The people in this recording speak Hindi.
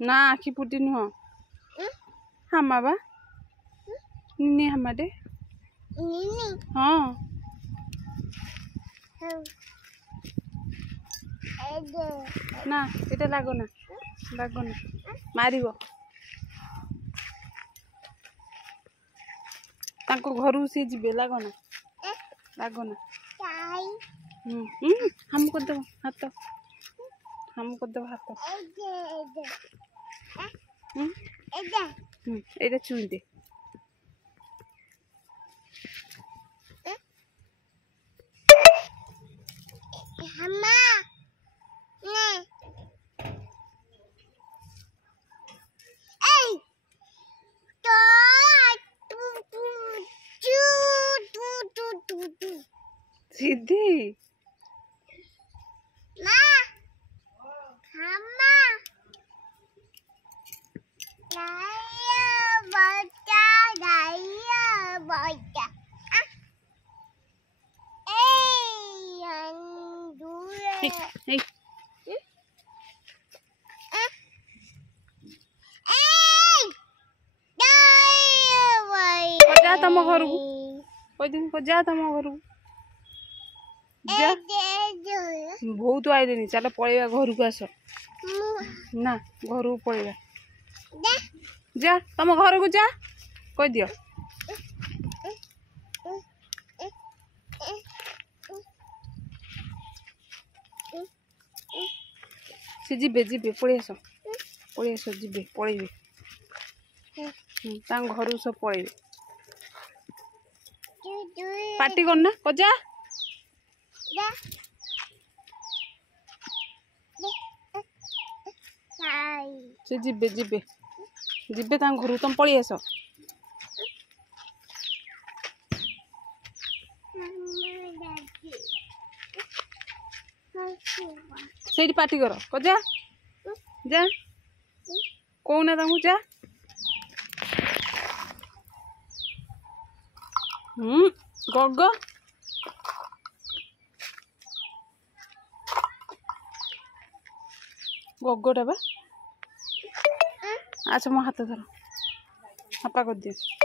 ना आखि फुटी नुह हामा बा नी हामा दे हाँ ना এটা লাগোনা मारिबो तांको घरु से जिबे लागोना हम कर दो हाथ एटा चुई दे सीधी hey जा तम घर को कोई दिन को जा तम घर को जा बहुत आइले नहीं चलो पळेबा घर को आस ना घर को पळेबा जा तम घर को जा कह दियो से जिबे जिबे पळेई आस जिबे पळेबे तां घर सब पळेबे पार्टी करना कजा से जिबे जिबे जिबे तां घर तुम पळेई आस सेठी पार्टी कर कजा जा कोना तांगु जा गग गगटा बा अच्छा मो हाथ धर हापा कर दियो